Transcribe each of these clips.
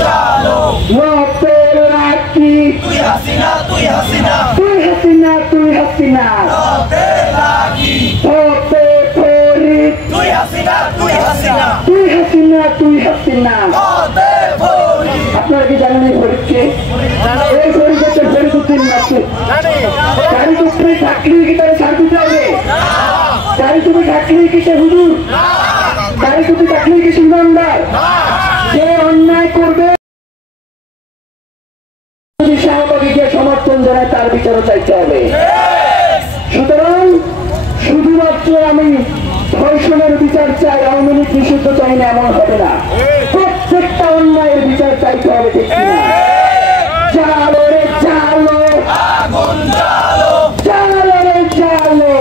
জালো রক্তের রাখি তুই হাসিনা তুই হাসিনা তুই হাসিনা তুই হাসিনা রক্তের রাখি হতে ফরিদ তুই হাসিনা তুই হাসিনা তুই হাসিনা তুই হাসিনা হতে ফরিদ। আপনারা কি জানেন এই ফরিদকে? এই ফরিদ হচ্ছে ফরিদুদ্দিন নাসির। গাড়ি তুমি থাকলেই কি তারা ছাড় দিতে হবে? গাড়ি তুমি থাকলেই কি সে হুজুর? গাড়ি তুমি থাকলেই কি সুন্দর? যে অন্যায় করবে যদি শাহবাগীকে সমর্থন জানায় তার বিচারও চাইতে হবে। সুতরাং শুধুমাত্র আমি ধর্ষণের বিচার চাই, আওয়ামী লীগ নিষিদ্ধ চাই না, এমন হবে না। প্রত্যেকটা অন্যায়ের বিচার চাইতে হবে, ঠিক কিনা? জালো রে জালো আগুন জালো জালো রে জালো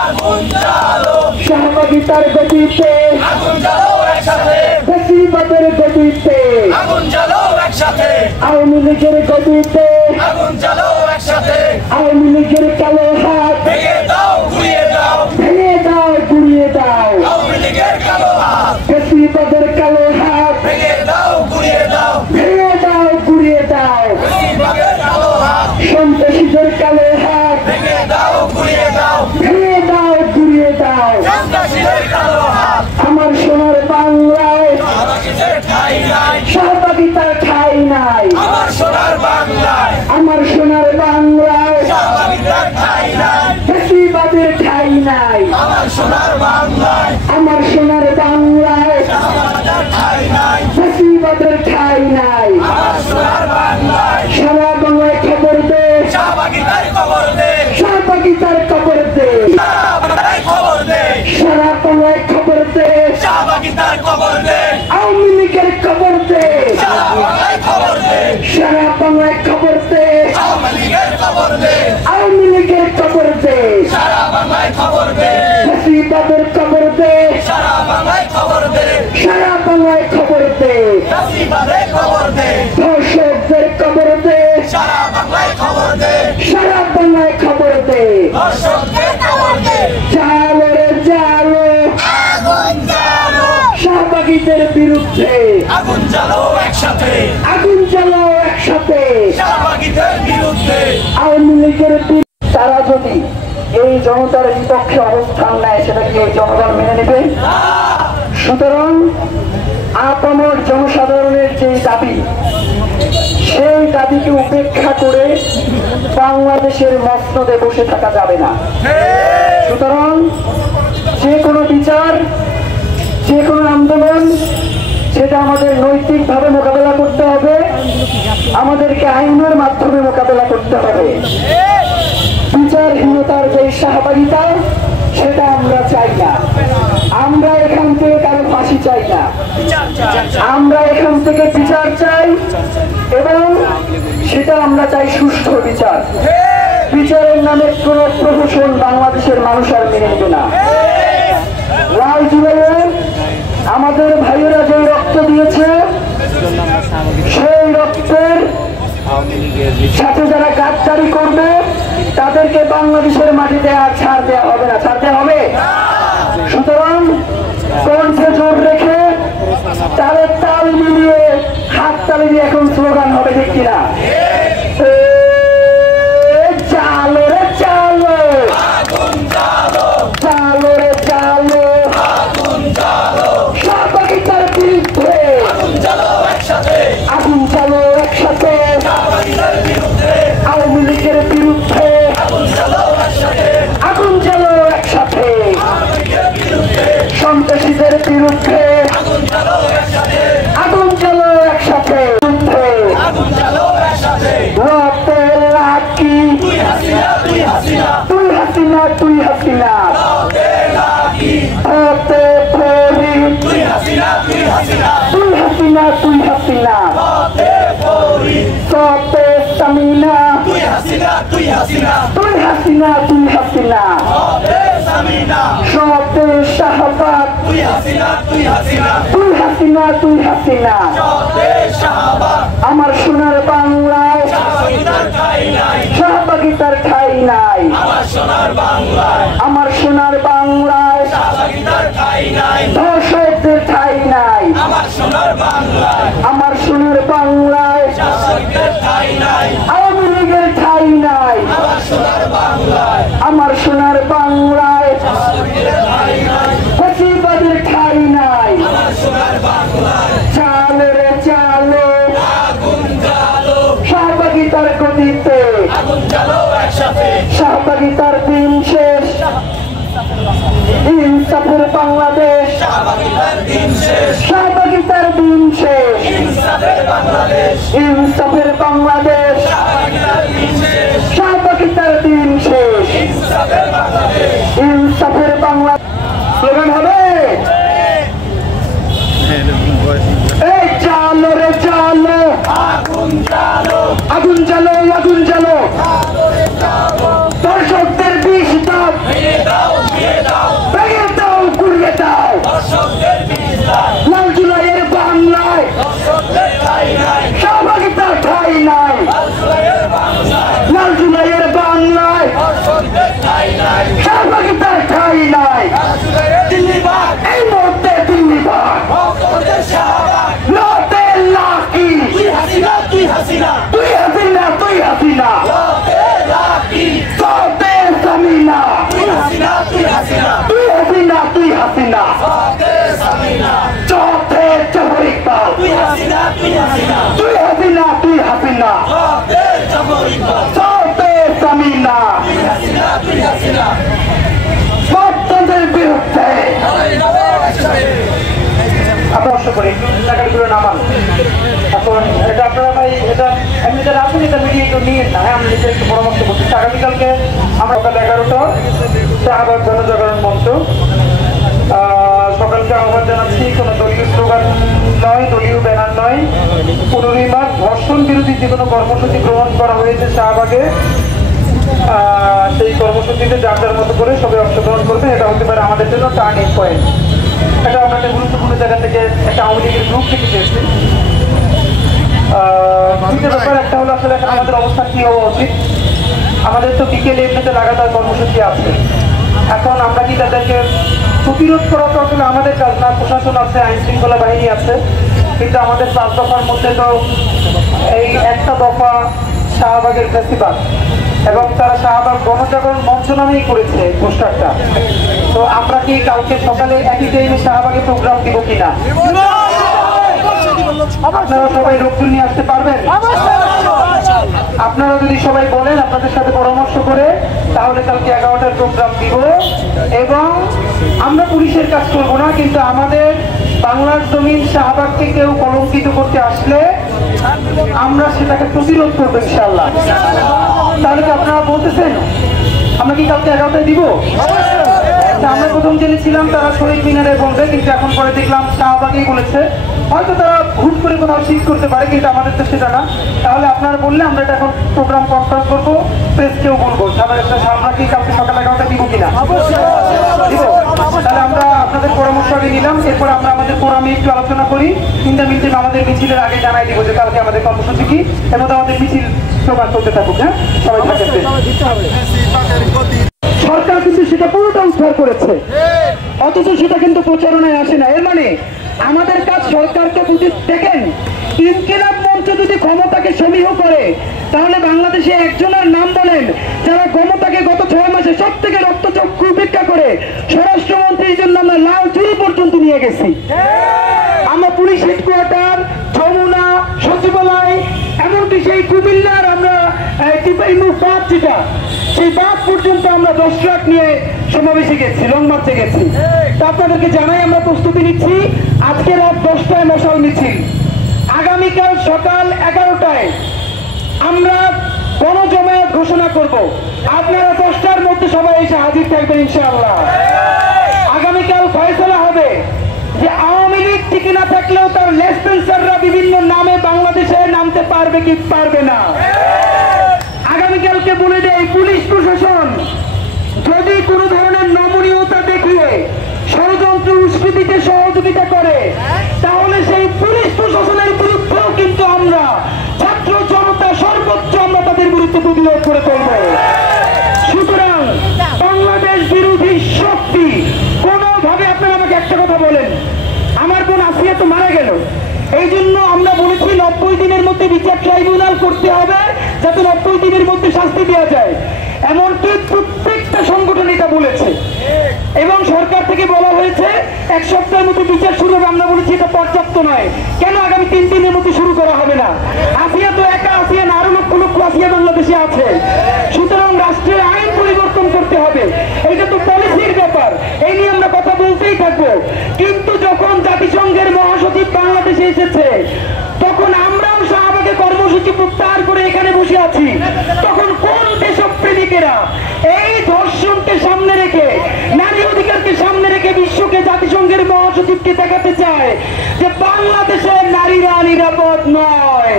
আগুন জালো শাহবাগিতার গতিতে আগুন জালো একসাথে বেশিরভাগের গতিতে আগুন জালো একসাথে আওয়ামী লীগের গতিতে আগুন জালো একসাথে আওয়ামী লীগের কালো হাত ভেঙে দাও ঘুরিয়ে দাও ভেঙে দাও গুড়িয়ে দাও আওয়ামী লীগের কালো হাত বেশিরভাগের কালো হাত ভেঙে দাও ঘুরিয়ে দাও ভেঙে দাও গুড়িয়ে দাও বেশিরভাগের কালো হাত সন্ত্রাসীদের কালো হাত ভেঙে দাও ঘুরিয়ে দাও ভেঙে দাও গুড়িয়ে দাও সন্ত্রাসীদের কালো হাত আমার সোনার বাংলায় শাহবাগীদের ঠাঁই নাই সহভাগিতার ঠাঁই নাই আমার সোনার বাংলায় আমার সোনার বাংলায় শাহবাগীদের ঠাঁই নাই বেশিরভাগের ঠাঁই নাই আমার সোনার বাংলায় আমার সোনার বাংলায় শাহবাগীদের ঠাঁই নাই বেশিরভাগের ঠাঁই নাই আমার সোনার বাংলায় সারা বাংলায় খবর দে শাহবাগীদের খবর দে সহভাগিতার খবর দে শাহবাগীদের খবর দে সারা বাংলায় খবর দে শাহবাগীদের খবর দে আওয়ামী লীগের খবর দে শাহবাগীদের খবর দে সারা বাংলায় খবর দে আওয়ামী লীগের খবর দে আওয়ামী লীগের খবর দে সারা বাংলায় খবর দে বেশিরভাগের খবর দে সারা বাংলায় খবর দে সারা বাংলায় খবর দে শাহবাগীদের খবর দে ধর্ষকদের খবর দে সারা বাংলায় খবর দে সারা বাংলায় খবর দে ধর্ষকদের খবর দে জালো রে জালো আগুন জ্বালো শাহবাগীদের বিরুদ্ধে আগুন জ্বালো একসাথে আগুন জ্বালাও একসাথে শাহবাগীদের বিরুদ্ধে আওয়ামী লীগের তারা যদি এই জনতার বিপক্ষে অবস্থান নেয় সেটা কি এই জনগণ মেনে নেবে? সুতরাং আপামর জনসাধারণের যে দাবি সেই দাবিকে উপেক্ষা করে বাংলাদেশের মসনদে বসে থাকা যাবে না। সুতরাং যে কোনো বিচার যে কোনো আন্দোলন সেটা আমাদের নৈতিকভাবে মোকাবেলা করতে হবে, আমাদেরকে আইনের মাধ্যমে মোকাবেলা করতে হবে। বিচারহীনতার যে শাহবাগিতা সেটা আমরা চাই না। আমরা এখান থেকে কারো ফাঁসি চাই না, আমরা এখান থেকে বিচার চাই এবং সেটা আমরা চাই সুষ্ঠু বিচার। বিচারের নামে কোন প্রহসন বাংলাদেশের মানুষ আর মেনে নেবে না। লাল জুলাইয়ে আমাদের ভাইয়েরা যে রক্ত দিয়েছে সেই রক্তের সাথে যারা গাদ্দারি করবে তাদেরকে বাংলাদেশের মাটিতে আর ছাড় দেওয়া হবে না, ছাড়তে হবে। সুতরাং কণ্ঠে জোর রেখে তালে তাল মিলিয়ে হাত তালি দিয়ে এখন স্লোগান হবে, ঠিক কিনা? চালো রে চালো চালো রে চালো শাহবাগিতার বিরুদ্ধে আগুন চালো একসাথে আওয়ামী লীগের বিরুদ্ধে আগুন চালো একসাথে সন্ত্রাসীদের বিরুদ্ধে আগুন চালো একসাথে রক্তের লাঠি তুই হাসিনা তুই হাসিনা হতে ফরিদ তুই হাসিনা তুই হাসিনা সতে সামিনা তুই হাসিনা তুই হাসিনা সতে শাহবাগ তুই হাসিনা আমার সোনার বাংলায় শাহবাগী সহযোগিতার ঠাঁই নাই। আমার সোনার বাংলায়, আমার সোনার বাংলায় সহযোগিতার ঠাঁই নাই। ধর্ষকদের ঠাঁই নাই। আমার সোনার বাংলায়, আমার সোনার বাংলায় সহযোগিতার ঠাঁই নাই। আওয়ামী লীগের ঠাঁই নাই। আমার সোনার বাংলায়, আমার সোনার বাংলায় সহযোগিতার ঠাঁই নাই। ফ্যাসিবাদের ঠাঁই নাই। আমার সোনার বাংলায়, চালো রে চালো আগুন জ্বালো, সহযোগিতার গতিতে আগুন জ্বালো একসাথে। সহযোগিতার দিন শেষ। ইনসাফের বাংলাদেশ, সহযোগিতার দিন শেষ, সহযোগিতার দিন শেষ। ইনসাফের বাংলাদেশ, ইনসাফের বাংলাদেশ, সহযোগিতার দিন শেষ, সহযোগিতার দিন শেষ। ইনসাফের বাংলাদেশ। ইনসাফের বাংলা স্লোগান হবে এই চালো রে চালো আগুন জ্বালো, আগুন জ্বালো আগুন জ্বালো দর্শকদের বিষ দাও ভেঙে দাও, দিয়ে দাও, ভেঙে দাও গুড়িয়ে দাও। দর্শকদের বীজ দাও। লাল জুলাইয়ের বাংলায় দর্শকদের ঠাঁই নাই। সহযোগিতার ঠাঁই নাই। লালজুলাইয়ের বাংলায়, লাল জুলাইয়ের বাংলায় দর্শকদের ঠাঁই নাই। সহযোগিতার ঠাঁই নাই। লালজুলাইয়ের দিল্লিবাগ, এই মুহূর্তে দিল্লি ভাগ ভক্তদের শাহবাগ। লতে লাকি তুই হাসিনা, তুই হাসিনা, তুই হাসিনা তুই হাসিনা লতে লাকি। সতে সামিনা তুই হাসিনা, তুই হাসিনা, তুই হাসিনা তুই হাসিনা লতে সামিনা। চৌথে চবরিকপাল তুই হাসিনা, তুই হাসিনা, তুই হাসিনা তুই হাসিনা লতে জবরিকপাল। চৌথে সামিনা তুই হাসিনা, তুই হাসিনা, সত্যদের বিরুদ্ধে লড়াই যাবো একসাথে। আদর্শ করে টাকাগুলো নামান। এখন এটা আপনারা ভাই এটা এমনি যারা আছেন এটা মিডিয়া কেউ নিয়ে না, হ্যাঁ আমি নিজের একটু পরামর্শ করছি। আগামীকালকে আমরা সকাল 11টা শাহবাগ গণজাগরণ মঞ্চ সকালকে আহ্বান জানাচ্ছি। কোনো দলীয় স্লোগান নয়, দলীয় ব্যানার নয়। 15 মার্চ ধর্ষণ বিরোধী যে কোনো কর্মসূচি গ্রহণ করা হয়েছে শাহবাগে, সেই কর্মসূচিতে যার যার মতো করে সবাই অংশগ্রহণ করবে। এটা হতে পারে আমাদের জন্য টার্নিং পয়েন্ট। এটা আমরা একটা গুরুত্বপূর্ণ জায়গা থেকে একটা আওয়ামী লীগের গ্রুপ থেকে পেয়েছি। দুটো ব্যাপার, একটা হলো আসলে এখন আমাদের অবস্থা কি হওয়া উচিত। আমাদের তো বিকেলে এমনিতে লাগাতার কর্মসূচি আছে। এখন আমরা কি তাদেরকে প্রতিরোধ করা তো আসলে আমাদের কাজ না, প্রশাসন আছে, আইন শৃঙ্খলা বাহিনী আছে। কিন্তু আমাদের 5 দফার মধ্যে তো এই একটা দফা শাহবাগের ফেস্টিভাল এবং তারা শাহবাগ গণজাগরণ মঞ্চ নামেই করেছে পোস্টারটা। তো আমরা কি কালকে সকালে একই টাইমে শাহবাগে প্রোগ্রাম দিব কিনা? আপনারা সবাই রোগদুল নিয়ে আসতে পারবেন? আপনারা যদি সবাই বলেন আপনাদের সাথে পরামর্শ করে, তাহলে কালকে 11টার প্রোগ্রাম দিব। এবং আমরা পুলিশের কাজ করব না, কিন্তু আমাদের বাংলার জমিন শাহবাগকে কেউ কলঙ্কিত করতে আসলে আমরা সেটাকে প্রতিরোধ করবো ইনশাআল্লাহ। তাহলে কি আপনারা বলতেছেন আমরা কি কালকে 11টায় দিব? আমরা প্রথম জেনেছিলাম তারা শহীদ মিনারে বলবে, কিন্তু এখন পরে দেখলাম শাহবাগেই বলেছে। হয়তো তারা হুট করে কোথাও ঠিক করতে পারে, কিন্তু আমাদের তো সেটা না। তাহলে আপনারা বললে আমরা এটা এখন প্রোগ্রাম কনফারেন্স করবো, প্রেসকেও বলবো। আমরা কি কালকে সকাল 11টা দিব কিনা? দিব। তাহলে আমরা আপনাদের পরামর্শ আগে নিলাম, এরপর আমরা আমাদের ফোরামে একটু আলোচনা করি। ইন দ্য মিনটাইম আমাদের মিছিলের আগে জানাই দিব যে কালকে আমাদের কর্মসূচি কি, এর মধ্যে আমাদের মিছিল প্রকাশ করতে থাকুক। হ্যাঁ, সবাই থাকেন। সরকার কিন্তু সেটা পুরোটা উদ্ধার করেছে, অথচ সেটা কিন্তু প্রচারণায় আসে না। এর মানে আমাদের কাজ সরকারকে বুঝে দেখেন, ইনকিলাব মঞ্চ যদি ক্ষমতাকে সমীহ করে, তাহলে বাংলাদেশে একজনের নাম বলেন যারা ক্ষমতাকে গত 6 মাসে সব থেকে রক্তচক্ষু উপেক্ষা করে স্বরাষ্ট্রমন্ত্রীর জন্য আমরা লাল চুল পর্যন্ত নিয়ে গেছি। আমরা পুলিশ হেডকোয়ার্টার, যমুনা, সচিবালয়, এমনকি সেই কুমিল্লার আমরা যেটা সেই বাদ পর্যন্ত আমরা 10 ট্রাক নিয়ে সমাবেশে গেছি, লং মার্চে গেছি। তা আপনাদেরকে জানাই আমরা প্রস্তুতি নিচ্ছি। আজকে রাত 10টায় মশাল মিছিল, আগামীকাল সকাল 11টায় আমরা গণজমায়েত ঘোষণা করব। আপনারা 10টার মধ্যে সবাই এসে হাজির থাকবেন ইনশাআল্লাহ। আগামীকাল ফয়সালা হবে যে আওয়ামী লীগ টিকে না থাকলেও তার লেসপেন্সাররা বিভিন্ন নামে বাংলাদেশে নামতে পারবে কি পারবে না। আগামীকালকে বলে দেয় পুলিশ প্রশাসন যদি কোনো ধরনের নমনীয়তা দেখিয়ে ষড়যন্ত্র উস্কে সহযোগিতা করে, তাহলে সেই পুলিশ প্রশাসনের বিরুদ্ধেও কিন্তু আমরা ছাত্র জনতা সর্বোচ্চ আমরা তাদের বিরুদ্ধে প্রতিরোধ করে তুলব। এই জন্য আমরা বলেছি 90 দিনের মধ্যে বিচার ট্রাইব্যুনাল করতে হবে, যাতে 90 দিনের মধ্যে শাস্তি দেওয়া যায়। এমনকি প্রত্যেকটা সংগঠন এটা বলেছে এবং সরকার থেকে বলা হয়েছে 1 সপ্তাহের মধ্যে বিচার শুরু হবে। আমরা বলেছি এটা পর্যাপ্ত নয়। কেন আগামী 3 দিনের মধ্যে শুরু করা হবে না? আসিয়া তো একা আসিয়া না, আরো লক্ষ লক্ষ আসিয়া বাংলাদেশে আছে। সুতরাং রাষ্ট্রের আইন পরিবর্তন করতে হবে। এটা তো পলিসির ব্যাপার, এই নিয়ে আমরা কথা বলতেই থাকবো। কিন্তু যখন জাতিসংঘের মহাসচিব বাংলাদেশে এসেছে, তখন আমরাও শাহবাগে কর্মসূচি প্রত্যাহার করে এখানে বসে আছি। তখন কোন দেশপ্রেমিকেরা এই ধর্ষণকে সামনে রেখে, নারী অধিকারকে সামনে রেখে বিশ্বকে, জাতিসংঘের মহাসচিবকে দেখাতে চায় যে বাংলাদেশের নারীরা নিরাপদ নয়।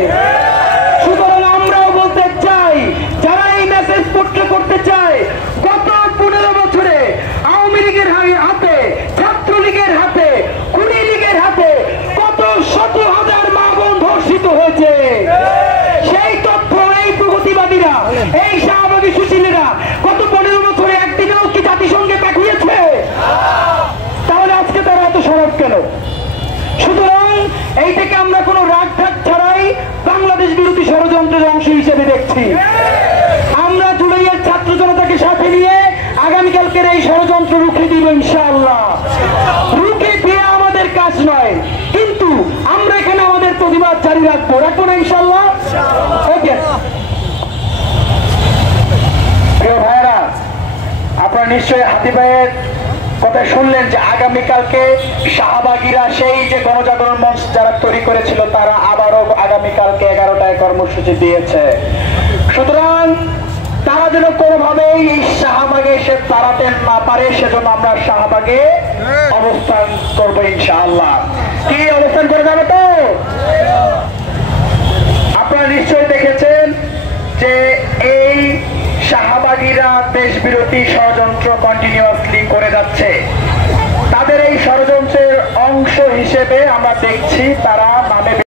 সুতরাং আমরাও বলতে চাই, যারা এই মেসেজ পোট্রে করতে চায়, গত 15 বছরে আওয়ামী লীগের হাতে, ছাত্রলীগের হাতে, খুনি লীগের হাতে কত শত হাজার মা বোন ধর্ষিত হয়েছে। সেই তথ্য এই প্রগতিবাদীরা, এই শাহবাগী সুশীলেরা গত 15 বছরে একদিনেও কি জাতিসংঘে পাঠিয়েছে? তাহলে আজকে তারা এত সরব কেন? সুতরাং এইটাকে আমরা কোনো রাগ ঢাক ছাড়াই বাংলাদেশ বিরোধী ষড়যন্ত্রের অংশ হিসেবে দেখছি। আমরা জুলাইয়ের ছাত্র জনতাকে সাথে নিয়ে আগামীকালকের এই ষড়যন্ত্র রুখে দিব ইনশাআল্লাহ। রুখে দিয়ে আমাদের কাজ নয়, কিন্তু আমরা এখানে আমাদের প্রতিবাদ জারি রাখবো না ইনশাআল্লাহ। ওকে প্রিয় ভাইয়েরা, আপনারা নিশ্চয়ই হাতি ভাইয়ের কথা শুনলেন যে আগামীকালকে শাহবাগীরা, সেই যে গণজাগরণ মঞ্চ যারা তৈরি করেছিল, তারা আবারও আগামীকালকে 11টায় কর্মসূচি দিয়েছে। সুতরাং তারা যেন কোনোভাবেই এই শাহবাগে এসে দাঁড়াতে না পারে, সেজন্য আমরা শাহবাগে অবস্থান করবো ইনশাআল্লাহ। কি অবস্থান করে যাবে তো? আপনারা নিশ্চয়ই দেখেছেন যে এই শাহবাগীরা দেশ বিরোধী ষড়যন্ত্র কন্টিনিউয়াসলি করে যাচ্ছে। তাদের এই ষড়যন্ত্রের অংশ হিসেবে আমরা দেখছি তারা